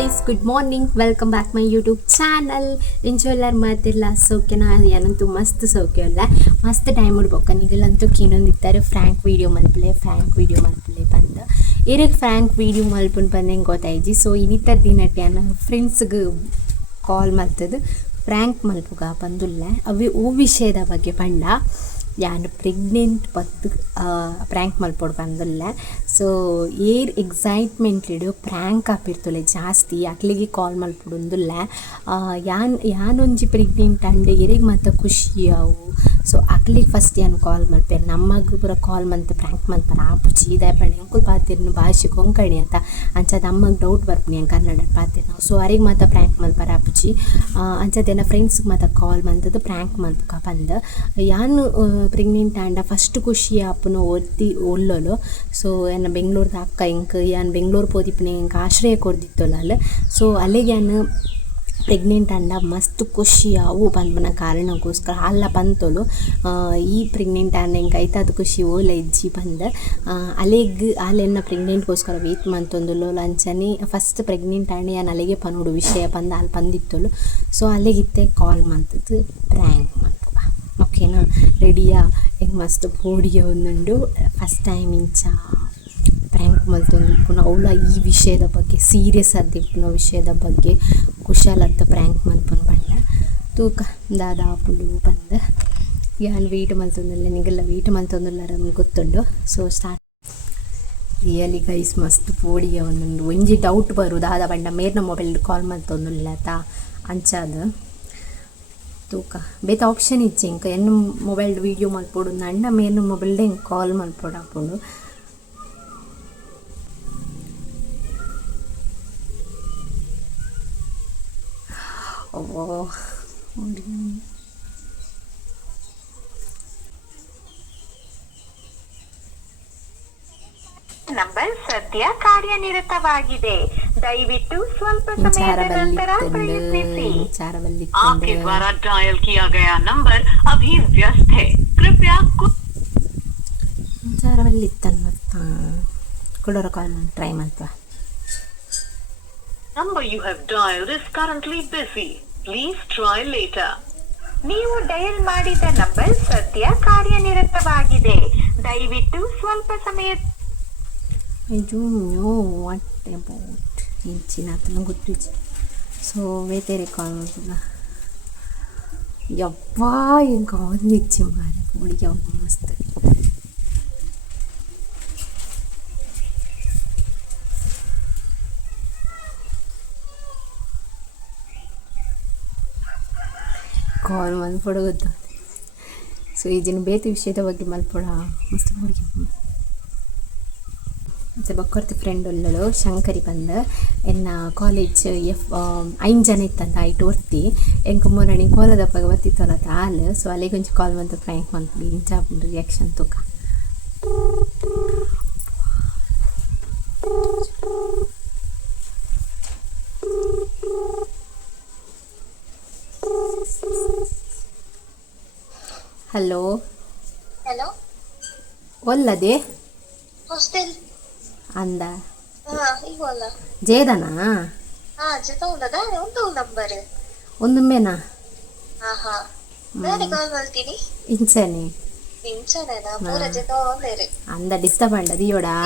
guys, good morning. Welcome back my YouTube channel. ಇಂಚೋಲ್ಲರ್ ಮಾತಿಲ್ಲ ಸೌಖ್ಯನ ಏನಂತೂ ಮಸ್ತ್ ಸೌಖ್ಯ ಅಲ್ಲ ಮಸ್ತ್ ಟೈಮ್ ಉಡ್ಬೇಕು ನಿಗಲಂತೂ ಇನ್ನೊಂದಿತ್ತಾರೆ ಫ್ರ್ಯಾಂಕ್ ವೀಡಿಯೋ ಮಲ್ಪಲೆ ಬಂದ ಇರಕ್ಕೆ ಫ್ರ್ಯಾಂಕ್ ವೀಡಿಯೋ ಮಲ್ಪನ್ ಬಂದಂಗೆ ಗೊತ್ತಾಯ್ಜಿ ಸೊ ಇನ್ನಿತರ ದಿನಕ್ಕೆ ನಾನು ಫ್ರೆಂಡ್ಸ್ಗೆ ಕಾಲ್ ಮಾಡ್ತದ್ದು ಫ್ರ್ಯಾಂಕ್ ಮಲ್ಪುಗ ಬಂದುಲ್ಲ ಅವೇ ಓ ವಿಷಯದ ಬಗ್ಗೆ ಪಂಡ ಯಾನು ಪ್ರೆಗ್ನೆಂಟ್ ಬದ್ದು ಪ್ರ್ಯಾಂಕ್ ಮಲ್ಪೋಡು ಬಂದಿಲ್ಲ ಸೊ ಏರ್ ಎಕ್ಸೈಟ್ಮೆಂಟ್ಲಿಡು ಪ್ರ್ಯಾಂಕ್ ಆಪಿರ್ತಲೆ ಜಾಸ್ತಿ ಅಕ್ಲಿಗೆ ಕಾಲ್ ಮಲ್ಪೊಡುಂದಿಲ್ಲ ಯಾನೊಂಜಿ ಪ್ರೆಗ್ನೆಂಟ್ ಅಂಡೆ ಎರಿಗೆ ಮಾತ್ರ ಖುಷಿ ಅವು ಸೊ ಅಕ್ಲಿಗೆ ಫಸ್ಟ್ ಯಾನು ಕಾಲ್ ಮಲ್ಪೇರು ನಮಗೆ ಪೂರ ಕಾಲ್ ಮಂತ್ ಪ್ರ್ಯಾಂಕ್ ಮಲ್ಪರ ಆಪುಚಿ ಇದೇ ಪಂಡೆ ಅಂಕುಲ್ ಪಾತಿರ್ನು ಭಾಷೆ ಕೊಂಕಣಿ ಅಂತ ಅಂಚದ ಅಮ್ಮಗೆ ಡೌಟ್ ಬರ್ಪಣಿ ಹಂಗೆ ಕನ್ನಡ ಪಾತಿರ್ ನಾವು ಸೊ ಅರಿಗೆ ಮಾತ್ರ ಪ್ರ್ಯಾಂಕ್ ಮಲ್ಪರ ಆಪುಚಿ ಅಂಚದೇನ ಫ್ರೆಂಡ್ಸ್ಗೆ ಮಾತ್ರ ಕಾಲ್ ಮಂತದ್ದು ಪ್ರ್ಯಾಂಕ್ ಮಲ್ಪಕ ಬಂದು ಯಾನು ಪ್ರೆಗ್ನೆಂಟ್ ಆಂಡ ಫಸ್ಟ್ ಖುಷಿ ಆಪುನ ಒಲ್ಲೋಲು ಸೊ ಏನ ಬೆಂಗ್ಳೂರ್ದ ಅಕ್ಕ ಇಂಕ್ ಯಾನು ಬೆಂಗ್ಳೂರು ಪೋದಿಪ್ಪನ ಇಂಕ ಆಶ್ರಯ ಕೊಡ್ದಿತ್ತಲ್ಲ ಸೊ ಅಲ್ಲಿಗೆ ಯಾನು ಪ್ರೆಗ್ನೆಂಟ್ ಅಂಡ ಮಸ್ತ್ ಖುಷಿ ಅವು ಬಂದ್ಬನ ಕಾರಣಕ್ಕೋಸ್ಕರ ಅಲ್ಲ ಬಂತೋಳು ಈ ಪ್ರೆಗ್ನೆಂಟ್ ಆಂಡ ಹಿಂಗೆ ಐತಾದ ಖುಷಿ ಓಲ ಇಜ್ಜಿ ಬಂದು ಅಲ್ಲೆನ್ನ ಪ್ರೆಗ್ನೆಂಟ್ಗೋಸ್ಕರ ವೇಟ್ ಮಂತೊಂದುಲ್ಲು ಅಂಚನೆ ಫಸ್ಟ್ ಪ್ರೆಗ್ನೆಂಟ್ ಆಂಡ ಯಾನು ಅಲ್ಲಿಗೆ ಪನ್ನೋಡು ವಿಷಯ ಬಂದು ಅಲ್ಲಿ ಬಂದಿತ್ತೋಳು ಸೊ ಅಲ್ಲಿಗಿತ್ತೆ ಕಾಲ್ ಮಂತದ್ದು ಪ್ರ್ಯಾಂಕ್ ಮಂತು ಓಕೆನಾ ರೆಡಿಯಾ ಹೆಂಗೆ ಮಸ್ತ್ ಬೋಡಿಗೆ ಒಂದುಂಡು ಫಸ್ಟ್ ಟೈಮ್ ಇಂಚ ಪ್ರ್ಯಾಂಕ್ ಮಲ್ತೊಂದು ಪುನಃ ಅವಳ ಈ ವಿಷಯದ ಬಗ್ಗೆ ಸೀರಿಯಸ್ ಆದಿಪ್ಪುನ ವಿಷಯದ ಬಗ್ಗೆ ಕುಶಾಲತ್ತ ಪ್ರ್ಯಾಂಕ್ ಮಲ್ಪೊಂದು ಬಂಡ ತೂಕ ದಾದ ಪುಂಡು ಬಂದು ಯಾನು ವೆಯ್ಟ್ ಮಲ್ತೊಂದಿಲ್ಲ ನಿಗೆಲ್ಲ ವೆಯ್ಟ್ ಮಲ್ತೊಂದಿಲ್ಲ ನಮ್ಗೆ ಗೊತ್ತುಂಡು ಸೊ ಸ್ಟಾರ್ಟ್ ರಿಯಲಿ ಗೈಸ್ ಮಸ್ತ್ ಬೋಡಿಗೆ ಒಂದೊಂದು ಒಂಜಿ ಡೌಟ್ ಬರು ದಾದ ಬಂಡ ಮೇರ್ನ ಮೊಬೈಲ್ ಕಾಲ್ ಮಲ್ತೊಂದಿಲ್ಲ ತಾ ಅಂಚಾದ ತೂಕ ಬೇತ ಆಪ್ಷನ್ ಇಚ್ಚೆ ಇಂಕ ಎನ್ನು ಮೊಬೈಲ್ ವೀಡಿಯೋ ಮಲ್ಪೊಡು ಅಂಡ ಮೇನು ಮೊಬೈಲ್ಡೆ ಹಿಂಗೆ ಕಾಲ್ ಮಲ್ಪೊಡು ಹಾಕೊಂಡು ಓ ನಂಬರ್ ಸದ್ಯ ಕಾರ್ಯನಿರತವಾಗಿದೆ ದಯವಿಟ್ಟು ಸ್ವಲ್ಪ ಸಮಯದ ನಂತರ ಪ್ರಯತ್ನಿಸಿ आपके द्वारा डायल किया गया नंबर अभी व्यस्त है कृपया ಟ್ರೈ ಮಾಡ್ತಾ number you have dialed is currently busy please try later ನೀವು ಡಯಲ್ ಮಾಡಿದ ನಂಬರ್ ಸದ್ಯ ಕಾರ್ಯನಿರತವಾಗಿದೆ ದಯವಿಟ್ಟು ಸ್ವಲ್ಪ ಸಮಯ I don't know what about ಇಂಚಿನ ನಂಗೆ ಗೊತ್ತಿಲ್ಲ ಸೊ ವೇತೇರಿ ಕಾಲ್ ಮಾಡ್ತದ ಯಪ್ಪಾ ಹಿಂಗೆ ಒಂದು ಇಚ್ಚಿ ಮಾರ ಹುಡುಗಿ ಅವ್ನು ಮಸ್ತ್ ಕಾಲ್ ಮಲ್ಪೊಡ ಗೊತ್ತ ಸೊ ಈ ಜನ ಬೇತೆ ವಿಷಯದ ಬಗ್ಗೆ ಮಲ್ಪೊಡ ಮಸ್ತ್ ಹುಡುಗಿ ಮತ್ತು ಬಕ್ಕೊರ್ತಿ ಫ್ರೆಂಡ್ ಉಳ್ಳಳು ಶಂಕರಿ ಬಂದು ಎನ್ನ ಕಾಲೇಜ್ ಐದು ಜನ ಇತ್ತಂತ ಐಟು ಒರ್ತಿ ಎಂಕ ಮೂರನಿ ಕೋಲದಪ್ಪಾಗ ಬರ್ತಿತ್ತಲ್ಲ ಹಾಲು ಸೊ ಅಲ್ಲಿಗೆ ಒಂಚು ಕಾಲ್ ಬಂತು ಫ್ರ್ಯಾಂಕ್ ಮಾಡ್ಬಿಡಿ ಇಂಚ ರಿಯಾಕ್ಷನ್ ತೂಕ ಹಲೋ ಹಲೋ ಒಲ್ಲದೆ ಹಾಸ್ಟೆಲ್ ಅಂದ ಇವಲ್ಲ ಜೇದನಾ ಜೊತೆ ಉಂಟದ ಒಂದು ನಂಬರ್ ಒಂದು ಮೇನಾ ಬೇರೆ ಕಾಲ್ ಮಾಡ್ತೀನಿ ಇಂಚನೆ ಇಂಚನೇನಾ ಪೂರ ಜೊತೆ ಒಂದೇರು ಅಂದ ಡಿಸ್ಟರ್ಬ್ ಅಂಡ ದಿಯೋಡಾ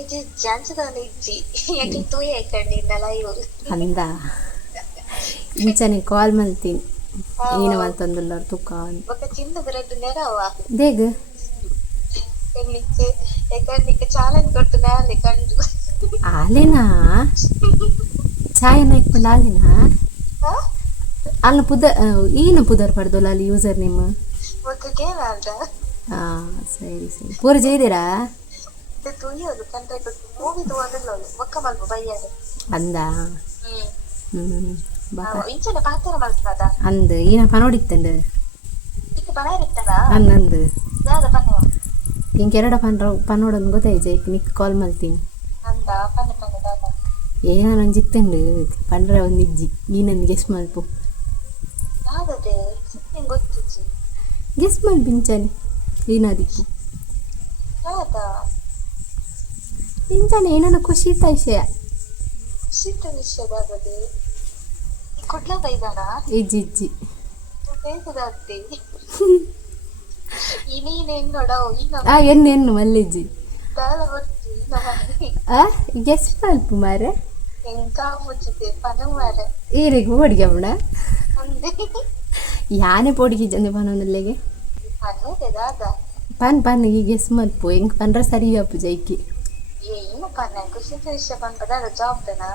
ಇದು ಜಾನ್ಸದಾನ ಇಜ್ಜಿ ಯಾಕೆ ತೂಯ ಕಂಡಿದ್ದಲ್ಲ ಇವರು ಅಂದ ಇಂಚನೆ ಕಾಲ್ ಮಲ್ತೀನಿ ಏನು ಮಲ್ತೊಂದುಲ್ಲ ತೂಕ ఒక చిన్న బ్రెడ్ నేరావా ದೇಗ నీకు ఎక్కడ నీకు ఛాలెంజ్ కొడుతున్నా కండు ಆಲೆನಾ ಚಾಯ್ ನಾಯ್ಕೊಂಡು ಆಲೆನಾ ಅಲ್ಲ ಏನು ಪುದರ್ ಪಡ್ದಲ್ಲ ಅಲ್ಲಿ ಯೂಸರ್ ನೇಮ್ ಒಕ್ಕೇನಂತ ಸರಿ ಸರಿ ಪೂರ ಜೈದಿರಾ ತುಯ್ಯೋದು ಕಂಟ್ರೆ ಮೂವಿ ತಗೊಂಡಿಲ್ಲ ಒಕ್ಕ ಮಲ್ಪ ಬೈಯಾಗ ಅಂದ ಇಂಚನೆ ಪಾತ್ರ ಮಾಡ್ತದ ಅಂದು ಏನ ಪನೋಡಿತ್ತಂದು ಇತ್ತು ಪಣ ಇರ್ತದ ಅಂದಂದು ಯಾರ ಪಣ ಇಂಕ ಎರಡ ಪನೋಡೊಂದು ಗೊತ್ತಾಯ್ತು ನಿಕ್ ಕಾಲ್ ಮಲ್ತೀನಿ ಅಂದ ಪಣ ಪಣ ದಾದ ಏನ ನಂಜಿತ್ತಂಡು ಪಂಡ್ರೆ ಒಂದು ಇಜ್ಜಿ ನೀನಂದು ಗೆಸ್ ಮಲ್ಪು ಯಾವ್ದದೆ ನಿಂಗೆ ಗೊತ್ತಿಜ್ಜಿ ಗೆಸ್ ಮಲ್ಪು ಇಂಚನೆ ಏನಾದಿಪ್ಪು ಯಾವ್ದ ಇಂಚನೆ ಏನನ್ನ ಖುಷಿ ಇತ್ತ ವಿಷಯ ಖುಷಿತ ವಿಷಯದಾಗದೆ ಈ ಕುಡ್ಲ ಬೈದಾನ ಇಜ್ಜಿ ಬೇಸದಾಗ್ತಿ ಇನ್ನೇನ್ ನೋಡವು ಈಗ ಎನ್ನು ಮಲ್ಲಿಜ್ಜಿ ದಾಲ ಬರ್ತಿ ನಮ್ಮನೆ ಗೆಸ್ ಪಲ್ಪು ಮಾರೆ ಎಂಕ ಮುಚ್ಚಿದೆ ಪನ ಮಾರೆ ಈರಿಗೆ ಓಡಿಗೆವಣ ಅಂದೆ ಯಾನೆ ಪೋಡಿಗಿಜ್ಜಂದೆ ಪನೊಂದಲ್ಲೆಗೆ ಪನ್ನದೆ ದಾದ ಪನ್ ಈ ಗೆಸ್ ಮಲ್ಪು ಹೆಂಗ್ ಪನ್ರ ಸರಿ ಅಪ್ಪು ಜೈಕಿ ಏನು ಪನ್ನ ಖುಷಿತ ವಿಷಯ ಪನ್ಪದ ಜಾಬ್ದನಾ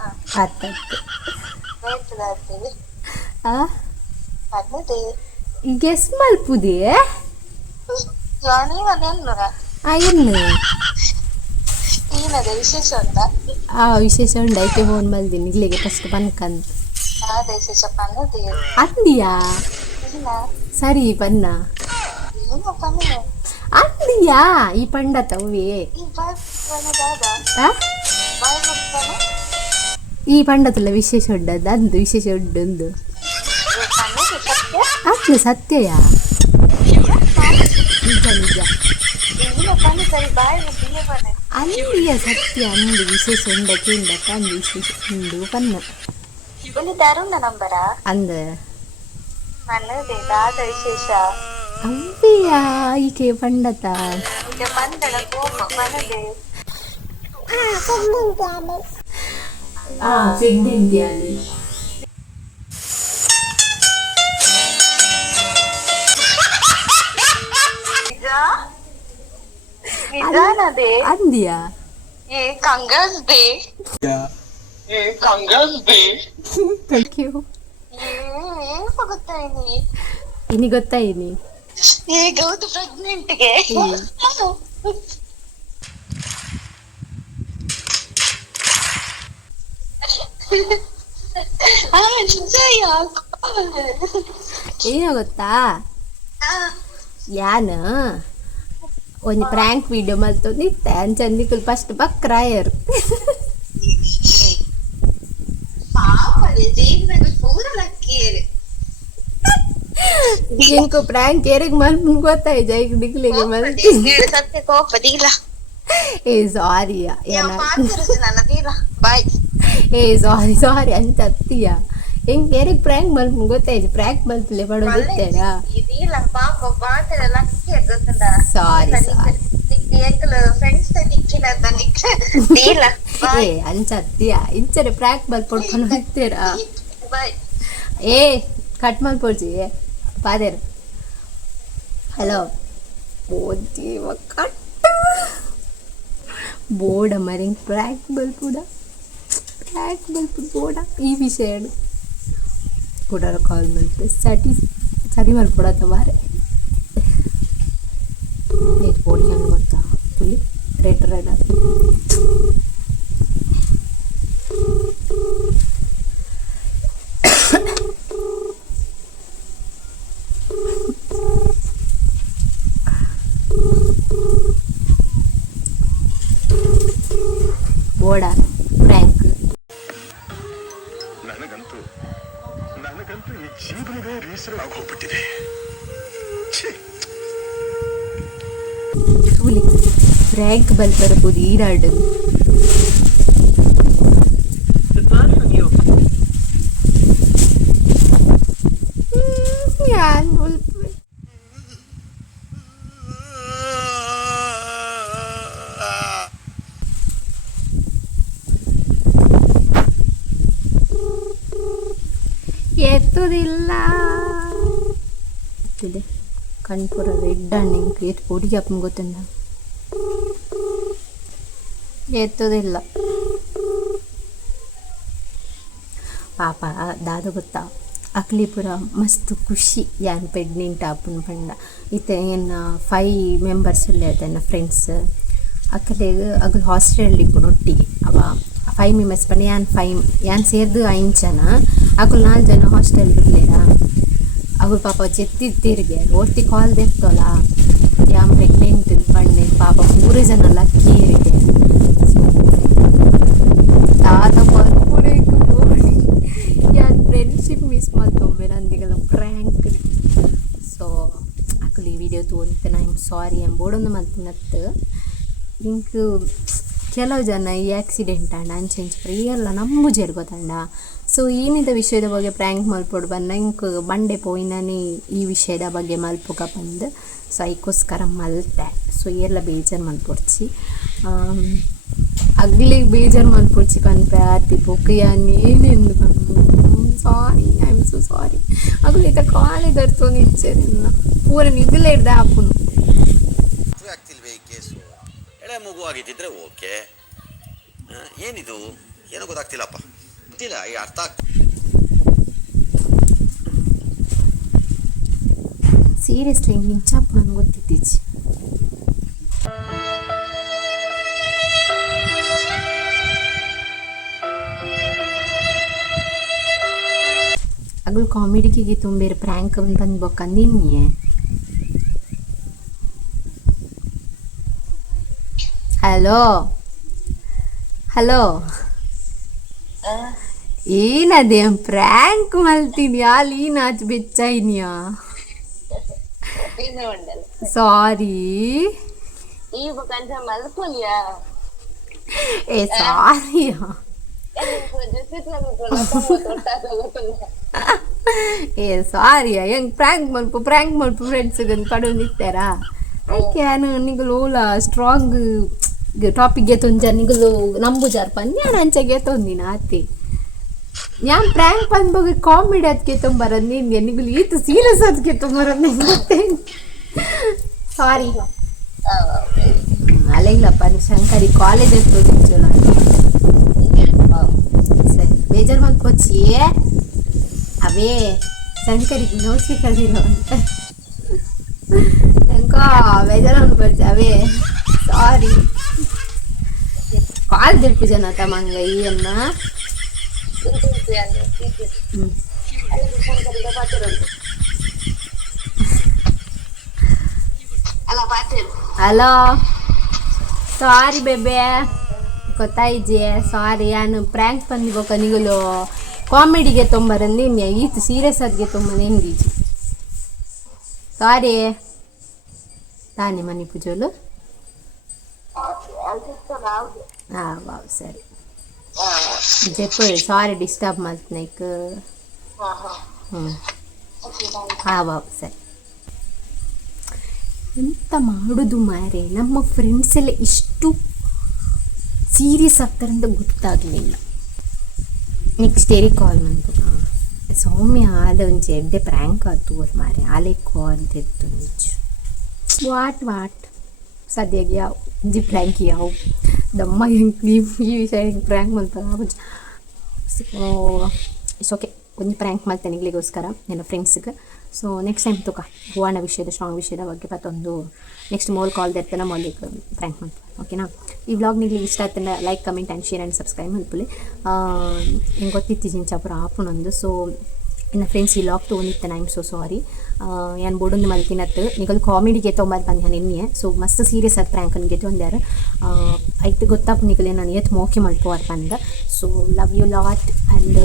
ಅತ್ತ ಬೇಸದಾಗ್ತಿ ಪನ್ನದೆ ಈ ಗೆಸ್ ಮಲ್ಪುದೇ ಜಾನಿ ಅದೇನು ಎನ್ನು ಏನದ ವಿಶೇಷ ಉಂಟಾ ವಿಶೇಷ ಉಂಡೈತೆ ಫೋನ್ ಮಲ್ದಿನಿ ಇಲ್ಲಿಗೆ ಫಸ್ಟ್ ಪನ್ಕಂತ ಯಾವ್ದ ವಿಶೇಷ ಪನ್ನದೆ ಅಂದಿಯಾ ಇಲ್ಲ ಸರಿ ಪನ್ನ ಏನು ಪನ್ನ ಅಂದಿಯಾ ಈ ಪಂಡತ ಹೂವೇ ಈ ಬಾಯ್ ಪನ್ನದಾದ ಬಾಯ್ ಪನ್ನ ಈ ಪಂಡತಲ್ಲ ವಿಶೇಷ ಉಂಡದ್ದು ಅಂದು ವಿಶೇಷ ಉಂಡೊಂದು ಪನ್ನದೆ ಸತ್ಯ ಅತ್ಲು ಸತ್ಯಯಾ ನಿಜ ನಿಜ ಇಲ್ಲ ಪನ್ನ ಸರಿ ಬಾಯ್ ಬಿಯ ಪನ್ನ ಅಂದಿಯ ಸತ್ಯ ಅಂದು ವಿಶೇಷ ಉಂಡಕ್ಕೆ ಉಂಡಕ್ಕ ಅಂದು ವಿಶೇಷ ಉಂಡು ಪನ್ನ ಒಂದು ತರುಣ ನಂಬರ ಅಂದ ಪನ್ನದೆ ದಾದ ವಿಶೇಷ ಅಂಬಿಯಾ ಈಕೆ ಪಂಡತ ಈಗ ಮಂದಳ ಕೋಪ ಪನ್ನದೆ ಪ್ರೆಗ್ನೆಂಟ್ ನಿಜಾನದೆ ಅಂದಿಯಾ ಏ ಕಂಗ್ರಾಸ್ ಬೇ ಥ್ಯಾಂಕ್ ಯು ಏನು ಗೊತ್ತಾಯಿನಿ ಇನಿ ಗೊತ್ತಾಯಿನಿ ಏ ಗೌದು ಪ್ರೆಗ್ನೆಂಟ್ಗೆ ನಿಜ ಯಾಕೋ ಏನೋ ಗೊತ್ತಾ ಯಾನ ಒಂದು ಪ್ರ್ಯಾಂಕ್ ವಿಡಿಯೋ ಮಲ್ತೊಂದಿತ್ತೆ ಅಂಚಂದಿಕುಲ್ ಫಸ್ಟ್ ಬಕ್ರಾಯರು ಪಾಪದೆ ಜೀವನದ ಪೂರ ಲಕ್ಕಿಯರು ಇಂಕು ಪ್ರ್ಯಾಂಕ್ ಏರಿಗೆ ಮಲ್ಪು ಗೊತ್ತಾಯ್ತು ಈಗ ಡಿಗ್ಲಿಗೆ ಮಲ್ತಿ ಸತ್ಯ ಕೋಪದಿಲ್ಲ ಏ ಸಾರಿ ಬಾಯ್ ಸಾರಿ ಅಂತ ಅತ್ತೀಯ ಹೆಂಗ್ ಏರಿಗೆ ಪ್ರ್ಯಾಂಕ್ ಮಲ್ಪು ಗೊತ್ತಾಯ್ತು ಪ್ರ್ಯಾಂಕ್ ಮಲ್ಪಲೆ ಪಡೋದಿತ್ತೇನಾ ಇದಿಲ್ಲ ಪಾಪ ಬಾತರ ಲಕ್ಕಿ ಗೊತ್ತಂದ ಸಾರಿ ಫ್ರೆಂಡ್ಸ್ ನಿಕ್ಕಿನದ ಇಲ್ಲ ಏ ಅಂಚ ಅತ್ತೀಯ ಇಂಚರೆ ಪ್ರ್ಯಾಂಕ್ ಮಲ್ಪಡ್ಕೊಂಡು ಹೋಗ್ತೀರಾ ಬಾಯ್ ಏ ಕಟ್ ಮಲ್ಪಡ್ಜಿ ಪಾದೇರು ಹಲೋ ಜೀವ ಕಟ್ ಬೋಡ మరి ప్రాంక్ బల్పుడా ಬೋಡ ಈ ವಿಷಯ ಕೂಡ ಕಾಲ್ ಮಲ್ಪೆ ಸರಿ ಮಲ್ಪಡತ್ತ ಮಾರೆ ನೀರು ಬೋಡಿ ಹೆಂಗೆ ಗೊತ್ತಾ ತುಲಿ ರೆಡ್ ರೆಡ್ ಅದು ಬೋಡ ಫ್ರ್ಯಾಂಕ್ ನನಗಂತೂ ಈ ಜೀವನವೇ ಬೇಸರವಾಗೋಗ್ಬಿಟ್ಟಿದೆ. ತೂಲಿ ಫ್ರ್ಯಾಂಕ್ ಬಲ್ಪರಬಹುದು ಈರಾಡು ಯಾನ್ ಬಲ್ಪ ಎತ್ತುದಿಲ್ಲ ಕಣ್ಪುರ ರೆಡ್ ಹಣ್ಣಿಂಗ್ ಎತ್ತು ಹುಡುಗಿ ಅಪ್ಪನ ಗೊತ್ತಂಡ ಎತ್ತುದಿಲ್ಲ ಪಾಪ ದಾದ ಗೊತ್ತಾ ಅಕ್ಲಿ ಪುರ ಮಸ್ತ್ ಖುಷಿ ಯಾನ್ ಪ್ರೆಗ್ನೆಂಟ್ ಆಪುನ ಪಂಡ ಇತ್ತೆ ಏನು 5 ಮೆಂಬರ್ಸ್ ಇಲ್ಲೇ ನನ್ನ ಫ್ರೆಂಡ್ಸ್ ಅಕ್ಕಲಿಗೆ ಅಗಲ್ ಹಾಸ್ಟೆಲ್ ಇಪ್ಪು ಒಟ್ಟಿಗೆ ಅವ 5 ಮೆಂಬರ್ಸ್ ಪಂಡ ಯಾನ್ ಸೇರ್ದು 5 ಜನ ಅಕುಲ್ 4 ಜನ ಹಾಸ್ಟೆಲ್ ಇರ್ಲೇರ ಅಗುಲ್ ಪಾಪ ಜೆತ್ತಿರ್ಗೆ ಒತ್ತಿ ಕಾಲ್ ದೇರ್ತಲ್ಲ ಯಾನ್ ಪ್ರೆಗ್ನೆಂಟ್ ಪಂಡೆ ಪಾಪ 3 ಜನ ಲಕ್ಕಿ ಇರಿಗೆ ತಾತ ಬರ್ಪುರೇಕು ಯಾನ್ ಫ್ರೆಂಡ್ಶಿಪ್ ಮಿಸ್ ಮಾಡ್ತೊಂಬೆ ನಂದಿಗೆಲ್ಲ ಪ್ರ್ಯಾಂಕ್ ಸೊ ಅಕುಲ್ ಈ ವಿಡಿಯೋ ತೋರಿತ್ತೆ ನಾ ಸಾರಿ ಎಂಬೋಡೊಂದು ಮಲ್ತಿನತ್ತು ಇಂಕ್ ಕೆಲವು ಜನ ಈ ಆಕ್ಸಿಡೆಂಟ್ ಅಂಡ ಅಂಚೆಂಚು ಎಲ್ಲ ನಂಬುಜೇರು ಗೊತ್ತಂಡ. ಸೊ ಏನಿದ ವಿಷಯದ ಬಗ್ಗೆ ಪ್ರ್ಯಾಂಕ್ ಮಲ್ಪೊಡು ಬಂದ ಇಂಕ ಬಂಡೆ ಪೋಯಿನನಿ ಈ ವಿಷಯದ ಬಗ್ಗೆ ಮಲ್ಪುಗ ಬಂದು ಸೊ ಅದಕ್ಕೋಸ್ಕರ ಮಲ್ತೆ. ಸೊ ಎಲ್ಲ ಬೇಜಾರು ಮಲ್ಪೊಡ್ಚಿ ಅಗ್ಲಿಗೆ ಬೇಜಾರು ಮಲ್ಪೊಡ್ಚಿ ಪನ್ಪೆ ಆತಿ ಪೊಕ್ಕಿಯನ್ನೇನೆಂದು ಬಂದು ಸಾರಿ, ಐ ಆಮ್ ಸೊ ಸಾರಿ. ಅಗ್ಲಿದ ಕಾಲೇ ದರ್ತೋನು ಇಚ್ಚೇರಿಲ್ಲ ಪೂರ ನಿಗಲೇ ಇಡ್ದೆ ಹಾಪುನು ಆಗ್ತಿಲ್ವೇ ಈ ಕೇಸು. ಎಳೆ ಮಗು ಆಗಿದ್ದಿದ್ರೆ ಓಕೆ, ಏನಿದು ಏನೋ ಗೊತ್ತಾಗ್ತಿಲ್ಲಪ್ಪ, ಗೊತ್ತಿಲ್ಲ, ಈಗ ಅರ್ಥ ಸೀರಿಯಸ್ಲಿ ನಿಂಚಾಪು ನನಗೆ ಗೊತ್ತಿತ್ತೀಚಿ. ಅಗಳು ಕಾಮಿಡಿಗೆ ತುಂಬೇರು ಪ್ರ್ಯಾಂಕ್ ಬಂದು ಬೊಕ್ಕಂದಿನ್ಯೆ. ಹಲೋ ಹಲೋ, ಏನದೇ ಪ್ರ್ಯಾಂಕ್ ಮಲ್ತಿದ್ಯಾ? ಲೀನಾಚ್ ಬೆಚ್ಚಾಯಿನ್ಯಾ? ಸಾರಿ ಏ ಸಾರಿಯಾ ಏ ಸಾರಿಯಾ ಹೆಂಗ್ ಪ್ರ್ಯಾಂಕ್ ಮಲ್ಪು ಫ್ರೆಂಡ್ಸ್ಗಂದು ಪಡು ನಿತ್ತಾರಾ ಅದಕ್ಕೆ ನಾನು ನಿಗಲು ಓಲಾ ಸ್ಟ್ರಾಂಗ್ ಟಾಪಿಕ್ಗೆ ತೊಂಜ ನಿಗಲು ನಂಬುಜಾರ್ ಪನ್ಯಾಣ ಅಂಚೆಗೆ ತೊಂದಿನ ಅತಿ ഞാൻ പ്രാങ്ക് പൻപോಗಿ ಕಾಮಿಡಿ ಅದಕ್ಕೆ ತೊಂಬರದು ನಿನ್ಗೆ ನಿಗಲು ಈತ ಸೀರಿಯಸ್ ಅದಕ್ಕೆ ತೊಂಬರದು ನಿಂಗೆ ಸಾರಿ ಅಲ್ಲಿಲ್ಲಪ್ಪ ನೀವು ಶಂಕರಿ ಕಾಲೇಜ್ ಎತ್ತೋದಿಚ್ಚಲ್ಲ ಸರಿ ಬೇಜಾರು ಮಾಡ್ಕೊಚ್ಚಿ ಅವೇ ಶಂಕರಿಗೆ ನೋಡ್ಸಿ ಕಲಿಲ್ಲ ಅಂತ ಎಂಕೋ ಬೇಜಾರು ಮಾಡ್ಕೊಚ್ಚಿ ಅವೇ ಸಾರಿ ಕಾಲ್ ಜಪ್ಪು ಜನ ತಮ್ಮಂಗ ಈಯನ್ನ ಹಲೋ ಸಾರಿ ಬೇಬೆ ಗೊತ್ತಾಯಿಜೆ ಸಾರಿ ನಾನು ಪ್ರ್ಯಾಂಕ್ ಬಂದಿಗೋಕ ನಿಗಲು ಕಾಮಿಡಿಗೆ ತೊಂಬರಂದು ಈತು ಸೀರಿಯಸ್ ಆದ್ಗೆ ತೊಂಬಂದು ಹೆಂಗೀಜಿ ಸಾರಿ ತಾನೇ ಮನೆ ಪೂಜೋಲು ಹಾಂ ಬಾವು ಸರಿ ಜೆಪ್ಪು ಸಾರಿ ಡಿಸ್ಟರ್ಬ್ ಮಾಡ್ತನೈಕ್ ಹಾಂ ಬಾವು ಸರಿ. ಎಂತ ಮಾಡೋದು ಮಾರೆ, ನಮ್ಮ ಫ್ರೆಂಡ್ಸ್ ಎಲ್ಲ ಇಷ್ಟು ಸೀರಿಯಸ್ ಆಗ್ತಾರಂತ ಗೊತ್ತಾಗಲಿಲ್ಲ. ನೆಕ್ಸ್ಟ್ ಏರಿ ಕಾಲ್ ಬಂತು ಸೌಮ್ಯ ಆಲ ಒಂಚೆ ಎಡ್ಡೆ ಪ್ರ್ಯಾಂಕ್ ಆತು ಮಾರೆ ಆಲೆ ಕಾಲ್ ತೆತ್ತು ನಿಜ ವಾಟ್ ಸದ್ಯಗೆ ಯಾವ ಇಂಜಿ ಪ್ರ್ಯಾಂಕ್ ಯಾವ ದಮ್ಮ ಹೆಂಗೆ ಈ ವಿಷಯ ಹೆಂಗೆ ಪ್ರ್ಯಾಂಕ್ ಮಾಡ್ತಾರೆ ಇಟ್ಸ್ ಓಕೆ ಒಂದು ಪ್ರ್ಯಾಂಕ್ ಮಾಡ್ತೇನೆ ಇಗ್ಲಿಗೋಸ್ಕರ ನನ್ನ ಫ್ರೆಂಡ್ಸ್ಗೆ. ಸೊ ನೆಕ್ಸ್ಟ್ ಟೈಮ್ ತುಕ ಹೂವಣ ವಿಷಯದ ಸ್ಟ್ರಾಂಗ್ ವಿಷಯದ ಬಗ್ಗೆ ಮತ್ತೊಂದು ನೆಕ್ಸ್ಟ್ ಮೋಲ್ ಕಾಲ್ ಇರ್ತಾನೆ ಮೋಲಿಗೆ ಪ್ರ್ಯಾಂಕ್ ಮಾಡ್ತೀವಿ ಓಕೆನಾ. ಈ ವ್ಲಾಗ್ ನಿಮಗೆ ಇಷ್ಟ ಆಯ್ತಂದ್ರೆ like comment and share and subscribe ಮಾಡ್ಕೊಳ್ಳಿ. ಹಿಂಗೆ ಗೊತ್ತಿತ್ತು ಜಿಂಚಾಪುರ ಆಪುನೊಂದು. ಸೊ ನನ್ನ ಫ್ರೆಂಡ್ಸ್ ಈ ಲಾಗ್ ತೊಗೊಂಡಿತ್ತೇನೆ ಐ ಆಮ್ ಸೊ ಸಾರಿ. ಏನು ಬೋಡೊಂದು ಮಲ್ತಿನತ್ತು ನಿಗಲು ಕಾಮಿಡಿಗೆ ತೊಗೊಂಬದು ಬಂದು ನಾನು ನಿನ್ನೆ. ಸೊ ಮಸ್ತ್ ಸೀರಿಯಸ್ ಆದ ಪ್ರ್ಯಾಂಕ್ ಅನ್ಗೆ ತೊಂದ್ಯಾರ ಐತೆ ಗೊತ್ತಾಪ ನಿಗಲೇ ನಾನು ಎತ್ತು ಮೋಕೆ ಮಲ್ಪೋದು ಬಂದ. So love you lot and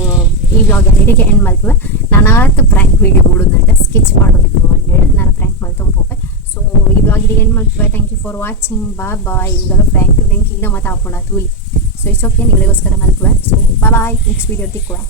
ಈ ವ್ಲಾಗ್ ಎಲ್ಲಿಗೆ ಎಂಡ್ ಮಲ್ಪುವೆ ನಾನು ಪ್ರ್ಯಾಂಕ್ ವೀಡಿಯೋ ಬೋಡೋದಂಟ ಸ್ಕೆಚ್ ಮಾಡೋದಿತ್ತು ಅಂದೇಳಿ ನಾನು ಪ್ರ್ಯಾಂಕ್ ಮಲ್ತೊಂಬೋಪೆ. ಸೊ ಈ ವ್ಲಾಗ್ ಇಲ್ಲಿಗೆ ಎಂಡ್ ಮಲ್ಪುವೆ. Thank you for watching. Bye ಹಿಂಗೆಲ್ಲ ಪ್ರ್ಯಾಂಕ್ ಈಗ ಮತ್ತೆ ಹಾಕೋಣ ತೂಲಿ. ಸೊ ಇಟ್ಸ್ ಓಕೆ ನಿಗಳಿಗೋಸ್ಕರ ಮಲ್ಪುವೆ. So bye next video ತಿಕ್ಕುವೆ.